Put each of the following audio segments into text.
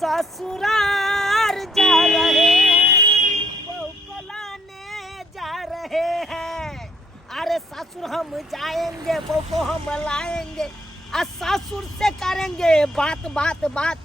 ससुराल जा रहे बहू को लाने जा रहे हैं। अरे ससुर हम जाएंगे बहू को हम लाएंगे और ससुर से करेंगे बात बात बात।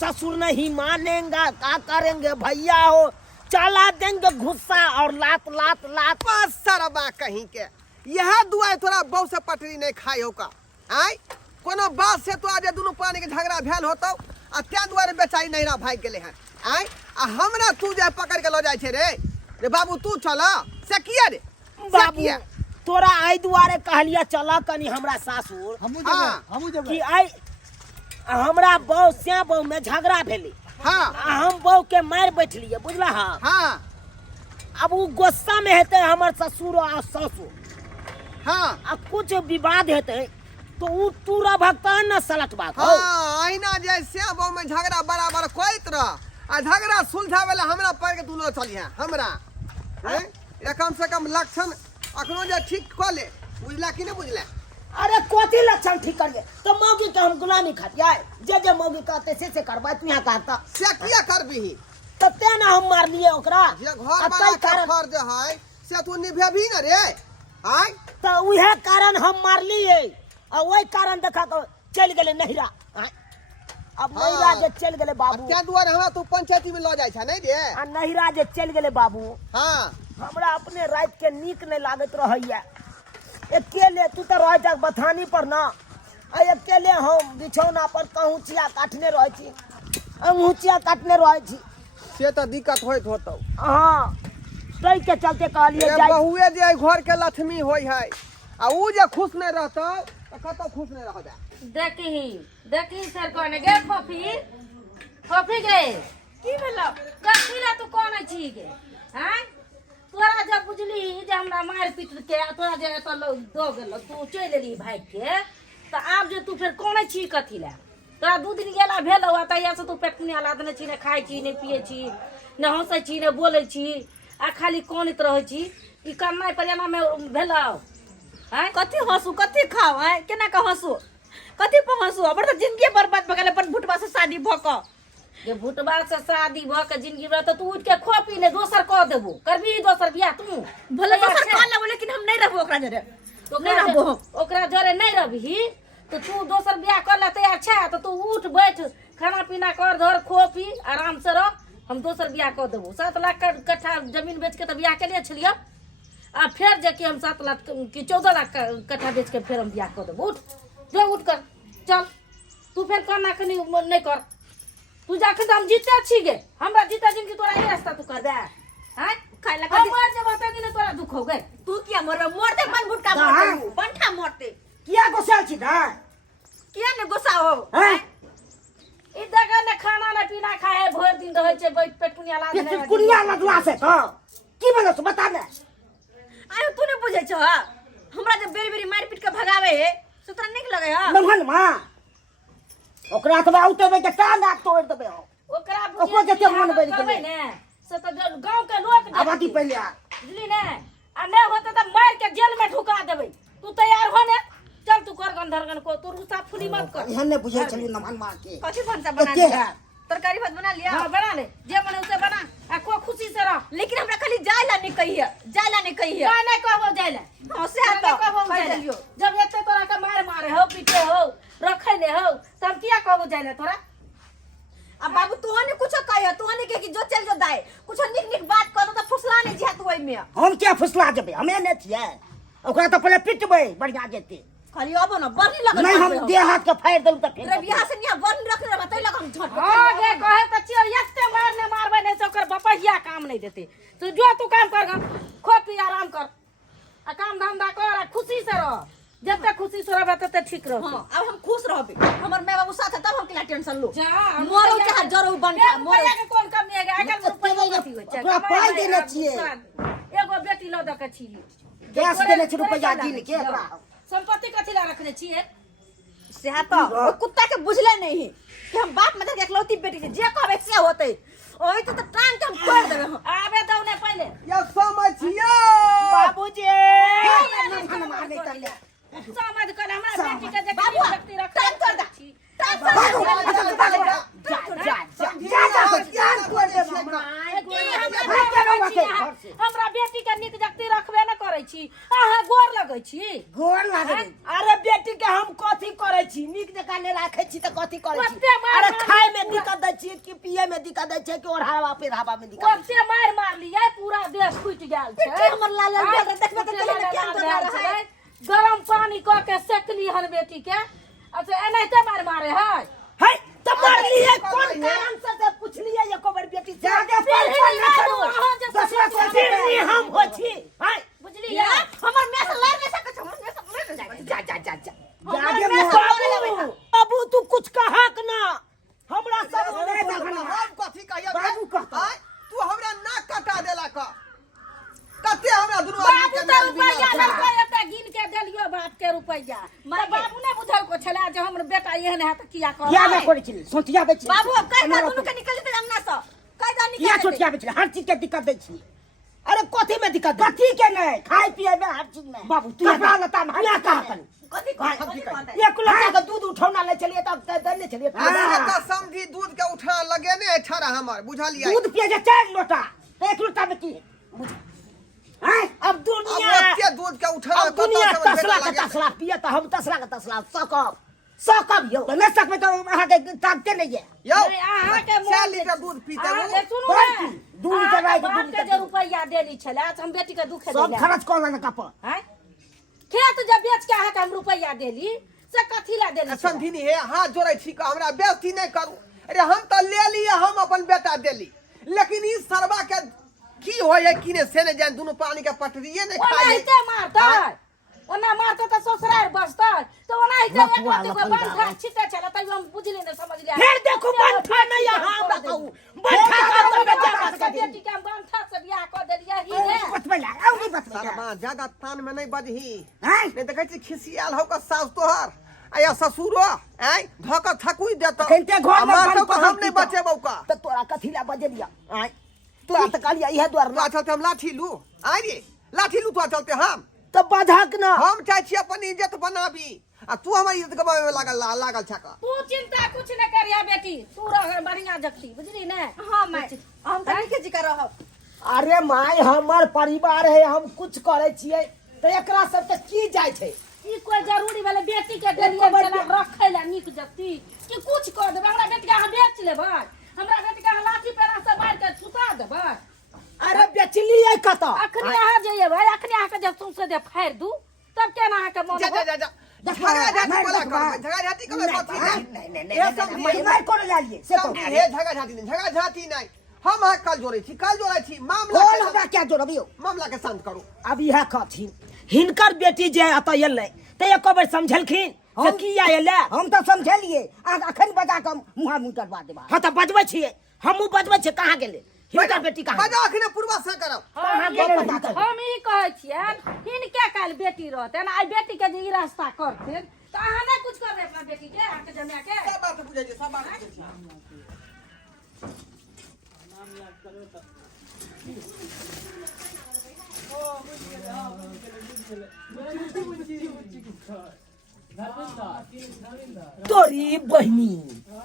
ससुर नहीं मानेगा क्या करेंगे भैया हो, चला देंगे गुस्सा और लात लात लात। बस सरबा कहीं के यह दुआ तोरा बहू से पटरी नहीं खाई हो का आय कोनो बात से तो आज दोनों पानी के झगड़ा भेल होतो आ त्या दुआरे बेचारी नैरा भाग गेले हैं आय आ हमरा तू जे पकड़ के लो जाय छे रे बाबू तू चला से किया रे बाबू तोरा आई दुआरे कहलिया चला कनी हमरा सासुर हमू जब कि आई हमरा बहू से बहू में झगड़ा भेली। हां हम बहू के मार बैठलिए बुझला। हां अब वो गुस्सा में हेते हमर ससुर और ससुर। हां अब कुछ विवाद हेते तो उ तूरा भक्ता न सलट बात हो। हां आईना जैसे बहू में झगड़ा बराबर कोई तरह आ झगड़ा सुलझावेला हमरा पर के तू लो चलिया हमरा हैं ये कम से कम लक्षण अखनो जे ठीक क ले बुझला कि नहीं बुझला। अरे कोथी लक्षण ठीक करिए तो मौगी के हम गुलामी खातिया जे मौगी कहते से करबा तू यहाँ कहता से किया करबी तो ते ना हम मार लिए ओकरा जे घर वाला के फर्ज है से तू निभेबी न रे आय तो उहे कारण हम मार लिए और वही कारण देखा तो चल गेले नहिरा। अब नहिरा जे चल गेले बाबू क्या दुआरे हमरा तू पंचायती में ल जाय छ नहीं रे आ नहिरा जे चल गेले बाबू। हां हमरा अपने रात के नीक नहीं लागत रहैया। अकेले तू तो रह जा बथानी पर ना अकेले हम बिछौना पर कहूचिया काटने रह छी अंगूचिया काटने रह छी से तो दिक्कत होइत होतो। हां तई के चलते कहलिए ए जाय बहुए जे घर के लक्ष्मी होय है आ ऊ जे खुश नहीं रहतो तो कतो खुश नहीं रह जा। देखी सर कोने गे कॉफी गे की भेलो कथीला तू कोन छी गे हैं तोरा जब बुझली जे हमरा मार पीट के तोरा जे त दो गेलो तू चल एली भाग के त आब जे तू फिर कोन छी कथीला तोरा दू दिन गेला भेलो तहिया से तू पेट में हालात ने छी ने खाय छी ने पिए छी ने हंसै छी ने बोलै छी आ खाली कोनित रहै छी ई करनाइ परिणाम में भेलो हैं कथी हंसू कथी खाओ है केना का हंसू कथी पर हंसू हमर त जिंदगी बर्बाद भ गेल अपन भुटबा से शादी भ क ये भुटबा से शादी भ के जिंदगी में तो तू उठ के खो पी ले दोसर कह देबो करबी दोसर बियाह तू भले दोसर खा लेबो लेकिन हम नहीं रहबो ओकरा जरे नहीं रहबो ओकरा जरे नहीं रहबी तो तू दोसर बियाह कर ले तैयार छै तो तू उठ बैठ खाना पीना कर धर खो पी आराम से रह हम दोसर बियाह कर देबो 7 लाख कट्ठा जमीन बेच के तो बियाह के लिए छलियो आ फिर जाके हम 7 लाख की 14 लाख कट्ठा बेच के फिर हम बियाह कर देबो उठ जो उठ कर चल तू फिर करना कनी नहीं कर तू जाके हम जीते छी गे हमरा जीता जिनकी तोरा ये रास्ता तू कर दे हैं खाइ ला हम मर जब तक ने तोरा दुख हो गए तू किया मोरते मन भुटका मोरते पंठा मोरते किया गुस्सा छी ना किया ने गुस्सा हो हैं ई जगह ने खाना ना पीना खाए भर दिन रहै छै बैठ पेट पुनिया ला ये कुड़िया लदवा से तो की बनो तू बता दे आयो तू ने बुझै छ हमरा जे बेरी बेरी मार पीट के भगावे है से तोरा नीक लगे ह नमहन मां ओकरा तो आउते बे के टांग आक तोड़ देबे हो ओकरा ओकरो जते मन बनि करबै गेलै ने से तो गांव के लोग आबादी पहले बुझली ने आ नहीं होते तो मार के जेल में ढुका देबै तू तैयार हो ने चल तू कर गंधरगन को तू रुसा फुली मत कर यहाँ ने बुझे चली नमहन मां के कथी भंसा बना के लिया है तरकारी भात बना लिया हां बना ले जे मन उसे बना आ को खुशी से रह लेकिन हमरा खाली जायला नहीं कहिए नहीं कहबो जाइले हां से नहीं तो कहबो जाइले जब एते तोरा के मार मारे हो पीटे हो रखे ले हो तब किया कहबो जाइले तोरा अब बाबू तू ने कुछ कहियो तू ने के कि जो चल जो दाए कुछ निक निक बात कर तो फुसला नहीं जिया तू ओइ में हम क्या फुसला देबे हमें ने छिए ओकरा तो पहले पिटबै बढ़िया जेते खाली अब न बरनी लग नहीं हम देह हाथ के फाड़ देलु त फिर रे बियाह से निया बरनी रखने रे बतै लग हम झट हां गे कहे त छियो एकते मारने मारबे नहीं से ओकर बपहिया काम नहीं देते तू जो तू काम कर खो पी आराम कर आ काम धंधा कर आ खुशी से रह जब तक खुशी से रहबे तब तक ठीक रह हां अब हम खुश रहबे हमर माय बाबू साथ है तब हम केला टेंशन लो जा मोरो चाहे जरो बनता मोरो के कोन कमी है आजकल रुपया कथी होय छै ओकरा पाई देने छिए एगो बेटी ल द के छी गैस देने छी रुपया दिन के एकरा संपत्ति कथी ला रखने छिए से तो ओ कुत्ता के बुझले नहीं कि हम बाप मदर के एकलौती बेटी के जे कहबे से होतै ओइ तो टांग के हम तोड़ देबे हम आबे दौ ने पहले ये समझियो बाबूजी नमहन मां नहीं तले समझ कर हमरा बेटी के जे बाबू शक्ति रख टांग तोड़ दा टांग तोड़ दा जा जा से हमरा बेटी के निक जगती रखबे न करै छी अहाँ गोर लगै छी गोर लागे अरे बेटी के हम कथी करे छी निक जका ले राखे छी त कथी करे छी ओते मार अरे मार खाए में पूरा- दिक्कत दै छी कि पिए में दिक्कत दै छै कि ओढ़ावा पे रावा में दिक्कत ओते मार लियै पूरा देह फुट गेल छै बेटी हमर लाल लाल भेल रहे, देखबे त चली ने केहन तोरा रहे। गरम पानी क के सेकली हन बेटी के अच्छा एनाहिते मारे है है त मार लिए अरे, कोन ये- कारण से पूछलिए एको बार बेटी से जाके फिर फोन ना करू अहाँ जे दसवा सोचलिए फिर हम हो छी है बुझलियै या हमर में से लड़ नहीं सकै छ हमर में से लड़ नहीं जाए जा जा जा जा जागे बाबू बाबू तू कुछ कहक ना हमरा सब हम कथी कहियो बाबू कहता। आय तू हमरा ना कटा देला क कते हमरा दुनू बाबू आदमी त रुपैया लड़का एते गिन के देलियो बाप के रुपैया माय गे। बाबू ने बुझल को छला जे हमर बेटा एहन है त किया कर क्या ना करे छी सोचिया बेच बाबू अब कई का दुनु के निकल जेते अंगना से कई का क्या निकल सोचिया बेच हर चीज के दिक्कत दै छी अरे कथी में दिक्कत कथी के नहीं खाए पिए में हर चीज में बाबू तू कपड़ा लता में क्या कहा कर कथी कहता एक लोटा का दूध उठौना ले चलिए तब देने चलिए अरे त समझी दूध के उठा लगे ने छरा हमर बुझलियै दूध पिए जे 4 लोटा तो 1 लोटा में की हैं अब दुनिया अब ओते दूध के उठा अब दुनिया तसला का तसला पिए तो हम तसला का तसला सकब यो न सकबे तो अहाँ के ताकते नहीं है यौ नहीं, अहाँ के 6 लीटर दूध पीते अहाँ हो के सुनू बड़ ने की, दूध के राय के दूध के के जे रुपैया देली छला हम बेटी के दुखे सब देली खर्च कर लेना कप हैं खेत जब बेच के अहाँ के हम रुपैया देली से कथी ला देली छला? समझिनी हे हाथ जोड़े छी का हमरा बेइज्जती नहीं करू अरे हम तो ले लिए हम अपन बेटा देली लेकिन ई सरवा के की होय किने से ने जान दुनु पानी के पटरिए ने खाए ओनाहिते मारतै ओना मारतै त ससुरार बसतै तो ओनाहिते एक लफुआ, बात लफंगा बंठा है। छिटे छला तै हम बुझली ने समझलिए फिर देखो बंठा नहीं यहाँ हमरा कहू बंठा कर तो बेटा बात कर बेटी के हम बंठा से बियाह क देलिए ही ने बतबैला औरी बतबैला सरवा ज्यादा तान में नहीं बजही हैं नहीं देखे छी खिसियाल हो का सास तोहर आया ससुरो हैं धक थकुई देतो अखन ते घर में मारतो बंद को हम पकड़ नहीं पीतो। बचेबौ का तो तोरा कथी ला बजलिया आय तोरा त कहलिया इहे द्वार तो चलते हम लाठी लू आय रे लाठी लू तो चलते हम तो बधक ना हम चाहे छी अपन इज्जत बनाबी आ तू हमारी इज्जत गवावे में लागल छका तू चिंता कुछ न करिया बेटी तू रह बढ़िया जगती बुझली ने हां मैं हम त निके जी कर रहो अरे माय हमर परिवार है हम कुछ करे छिए तो एकरा सब त की जाय छै ई कोई जरूरी वाले बेटी के देलिए चला रखे ला निक जगती कि कुछ कर देबे हमरा बेटी के अहाँ बेच लेबै हमरा बेटी के अहाँ लाठी पेड़ा से मार के सुता देबै अरे बेचलिए कत अखनी अहाँ जइए भाई अखनी अहाँ के जब तुम से दे फाड़ दू तब केना अहाँ के मन जा जा जा झगड़ा झाटी बोला कर झगड़ा झाटी कर कथी नहीं ये सब मैं कर लालिए से सब हे झगड़ा झाटी नहीं हम हाथ कल जोड़े छी मामला बोल के- हमरा क्या जोड़बियो मामला के शांत करू अब यह कहथिन हिनकर बेटी जे अत एलै ते एको बेर समझलखिन से किया एलै हम तो समझलिए अखन बजा के मुहा मुंह करबा देबा हां त बजबै छिए हमहू बजबै छिए कहाँ गेलै हिनकर बेटी कहाँ बजा अखने पूर्वा से करब कहाँ गेलै बता कर हम ई कहै छियन हिनके काल बेटी रहतन आई बेटी के जे ई रास्ता करथिन तो अहाँ नहीं कुछ करबे अपना बेटी के अहाँ के जमाए के सब बात बुझै छी सब बात बुझै छी तोरी बहनी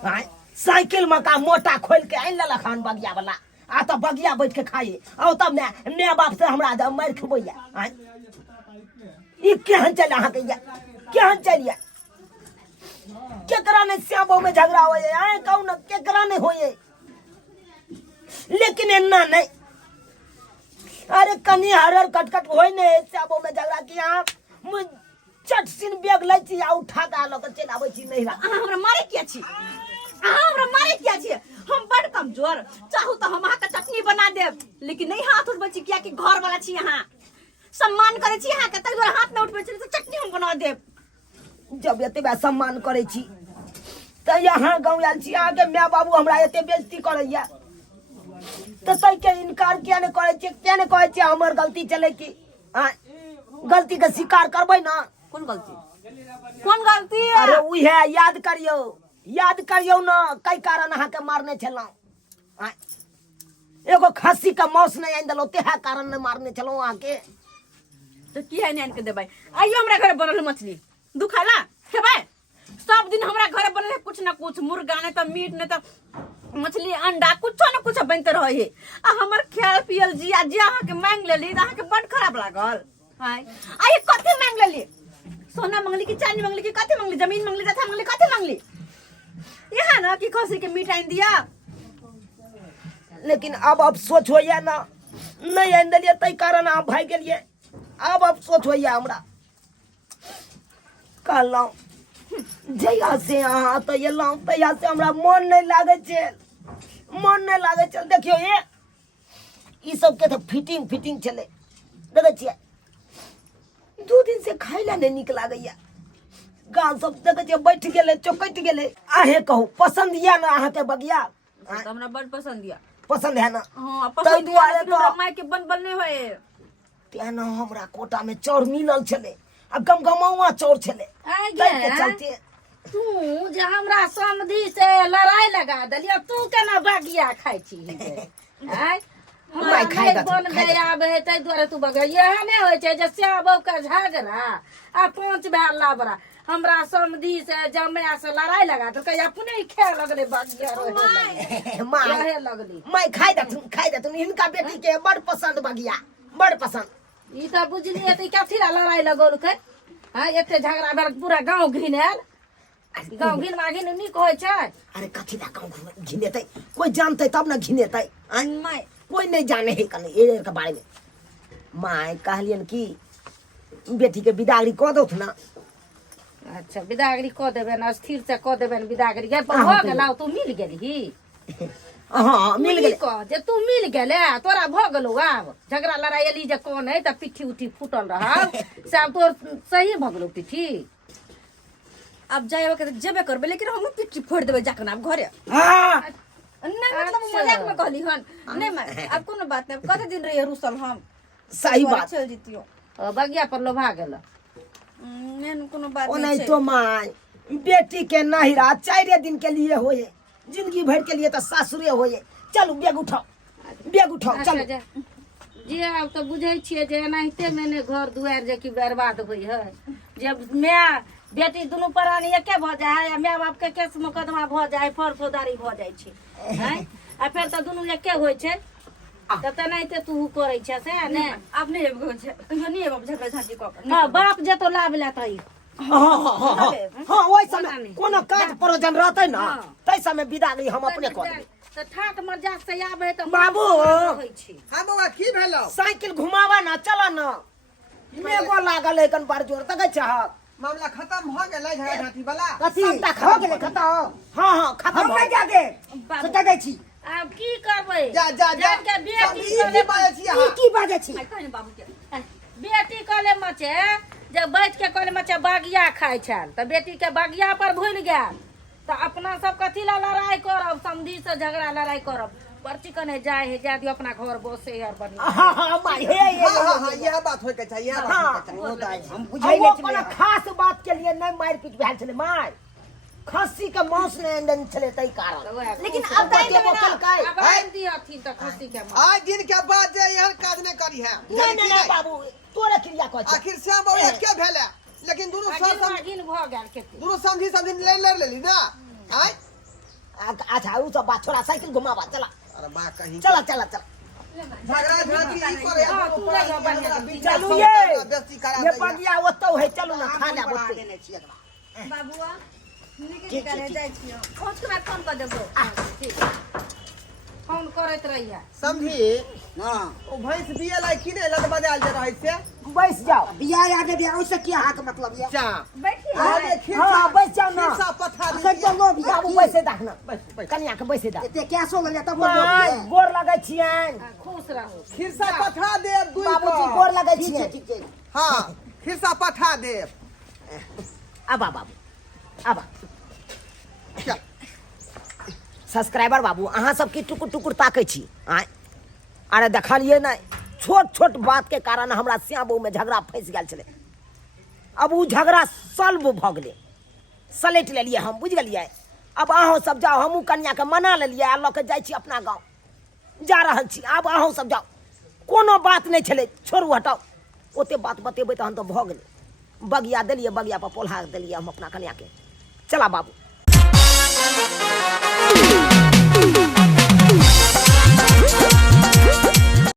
आय साइकिल में का मोटा खोल के आइन लेलक हन बगिया वाला आ तो बगिया बैठ के खाइए आ तब मैं बाप से हमरा जब मार खबैया आय ई केहन चल अहाँ के केहन चलिए केकरा ने श्यामो में झगड़ा होए आय कौन केकरा ने होए लेकिन एना नहीं अरे कनी हरर कटकट होय ने श्यामो में झगड़ा किया चट सिन बेग लै छी आ उठा के ल के चल आबै छी नहिरा अहाँ हमरा मारे किया छी अहाँ हमरा मारे किया छी हम बड़ कमजोर चाहू तो हम अहाँ के चटनी बना देब लेकिन नहीं हाथ उठबै छी किया कि घर वाला छी अहाँ सम्मान करे छी अहाँ के तै दुआरे हाथ न उठबै छी तो चटनी हम बना देब जब एतबे सम्मान करे छी त यहाँ गाँव आयल छी अहाँ के माय बाबू हमरा एते बेइज्जती करैया तो तै के इनकार किया ने करे छी किया ने कहै छी हमर गलती चले की गलती के स्वीकार करबै ना कौन गलती है अरे उहे याद करियो ना कई कारण अहाँ के मारने छलौ एगो खस्सी का मौस नहीं आइन देलो तेहा कारण ने मारने छलौ अहाँ के तो की है आन के देबै आइयो हमरा घर बनल मछली दुखाला खेबै सब दिन हमरा घर बनल है कुछ ना कुछ मुर्गा ने तो मीट ने तो मछली अंडा कुछ न कुछ बनते रहे है आ हमर खायल पियल जिया जे अहाँ के मांग लेली त अहाँ के बड़ खराब लागल हाय आ ये कथि मांग लेली सोना मांगली कि चांदी मांगली कि कथि मांगली जमीन मांगली जथा मांगली कथि मांगली यहाँ ना कि खसी के मिठाई दिया लेकिन अब अफसोस होइया ना नहीं आइन दिलिए तै कारण आप भाई गेलिए अब अफसोस होइया हमरा कहलौं जहिया से अहाँ तऽ एलौं तहिया से हमरा मन नहीं लागे छै देखियो ये ई सब के तऽ फिटिंग चले देखे छियै 2 दिन से खाइ ला नहीं निक लागैया गाल सब देखे छियै बैठ गेले चौकट गेले आहे कहू पसंद या ना अहाँ के बगिया हमरा बड़ पसंद या पसंद है ना हां तै पसंद दुआरे दुआरे तो माय के बन नहीं होए तेना हमरा कोटा में चौर मिलल छले आ गमगमौआ चौर छले आइ तै गे के चलते तू जे हमरा समधी से लड़ाई लगा देलिया तू केना बगिया खाइ छी आय माय खाइ दा बन में आबे है तै दुआरे तू बगिया यह नहीं होय छै जे श्याबो के झगड़ा आ 5 भाई लाबरा हमरा समधी से जमैया से लड़ाई लगा तो कहिया अपने ही खे लगले बगिया रहे लगली मैं खाइ दा इनका बेटी के बड़ पसंद बगिया बड़ पसंद ई त बुझलिए त कथि ला लड़ाई लगौल के हां एते झगड़ा भेल पूरा गांव घिनेल गांव घिन मागिन नी कहै छै अरे कथि ला गाँव घिनेतै कोई जानतै तब ना घिनेतै माय कोई नहीं जाने है कने ये के बारे में माय कहलियन कि बेटी के बिदागरी क दौथ ना अच्छा बिदागरी क देबे न स्थिर से क देबे न बिदागरी ये हो गेलौ तू मिल गेली हाँ मिल गेले कह जे तू मिल गेले तोरा भ गेलौ आब झगड़ा लड़ाई एली जे कोन है त पिट्ठी उठी फूटल रहा सब तोर सही भ गेलौ पिट्ठी अब जाए के जेबे करबे लेकिन हम पिट्ठी फोड़ देबे जाके ना घरे हाँ नहीं मतलब मजाक में कहली हन नहीं मैं अब कोनो बात नहीं कते दिन रही रुसल हम सही बात चल जीतियो बगिया पर लोभा गेल नहीं कोनो बात ओ नहीं नहीं तो माय बेटी के नहिरा 4 दिन के लिए होए जिंदगी भर के लिए तो सासुरे होए चलू बेग उठाओ चलो जे आब तो बुझे छिए जे एनाहिते मैंने घर दुआर जे की बर्बाद होई है जब मैं बेटी दुनू प्राणी एके भ जाए माय बाप के केस मुकदमा भ जाए फर फौदारी भ जाए छै हैं आ फेर त दुनू एके होय छै त तेनाहिते तू करै छै से ने अब नहीं एबो छै नहीं एबो झगड़ा झांटी क हां बाप जे तो लाभ लेता ही हाँ ओइ समय कोनो काज प्रयोजन रहतै ना तै समय बिदागरी हम अपने कर देबै त ठाट मजा से आबे त बाबू होय छै हां बाबा की भेलौ साइकिल घुमावा ना चला ना मेगो लागल है कन बार जोर तक चाहत मामला खत्म भ गेलै झगड़ा झाटी वाला कथी हो गेलै खत्म हाँ खत्म हो जागे सोचा जाइ छी आब की करबै जा के बेटी की बाजै छी अहाँ की बाजै छी कहने बाबू के बेटी कहले मचे जब बैठ के कहले मचे बगिया खाइ छल त बेटी के बगिया पर भूल गेल त अपना सब कथी ला लड़ाई करब समधी से झगड़ा लड़ाई करब पर्ची कने जाए है जा दियो अपना घर बसे यार बनी हाँ माय हे हां यह बात होय के चाहिए यह बात होय के चाहिए हम बुझै नै कोनो खास बात के लिए नहीं मार पीट भेल छले माय खस्सी के मांस ने अंदन छले तै कारण लेकिन अब दाई में ना अब आइन दी अथी त खसी के आज दिन के बाद जे यह काज नहीं करी है नहीं बाबू तोरे क्रिया कह छ आखिर श्याम बाबू एके भेले लेकिन दुनू आगिन भ गेल केते दुनू समझी ले लेली ना आय अच्छा उ सब बात छोड़ा साइकिल घुमावा चला अरे बा कहीं चला झगड़ा झाटी ई करे तू लगा बढ़िया चलू ये बगिया ओतौ है चलू ना खा ले ओतै बाबूआ निके करे जाय छियो खोज के बाद फोन कर देबो फोन करैत रहिया समझी हां ओ भैंस बिये लाई कि नहीं लग बजाल जे रहै से बैठ जाओ बिया आगे बिया उससे क्या हाथ मतलब है जा बैठी आगे हां बैठ जाओ ना खिरसा पथा से चलो बिया बैसे देखना कन्या के बैसे दे एते क्या सो गेले तब गोर लगै छियन खुश रहू खिरसा पठा देब दुई बाबूजी गोर लगै छियन हां खिरसा पठा देब आबा बाबू चल सब्सक्राइबर बाबू अहाँ सब की टुकुर ताकै छी आय अरे देखलिए ना छोट बात के कारण हमरा श्याम बहू में झगड़ा फंस गेल छले अब उ झगड़ा सॉल्व भ गेले सलेट लेलिए हम बुझ गेलिए अब अहाँ सब जाओ हमहू कन्या के मना लेलिए आ लऽ के जाइ छी अपना गाँव जा रहल छी अब अहाँ सब जाओ कोनो बात नहीं छले छोड़ू हटाओ ओते बात बतेबै तहन तो भ गेलै बगिया देलिए बगिया पर पोल्हा देलिए हम अपना कन्या के चला बाबू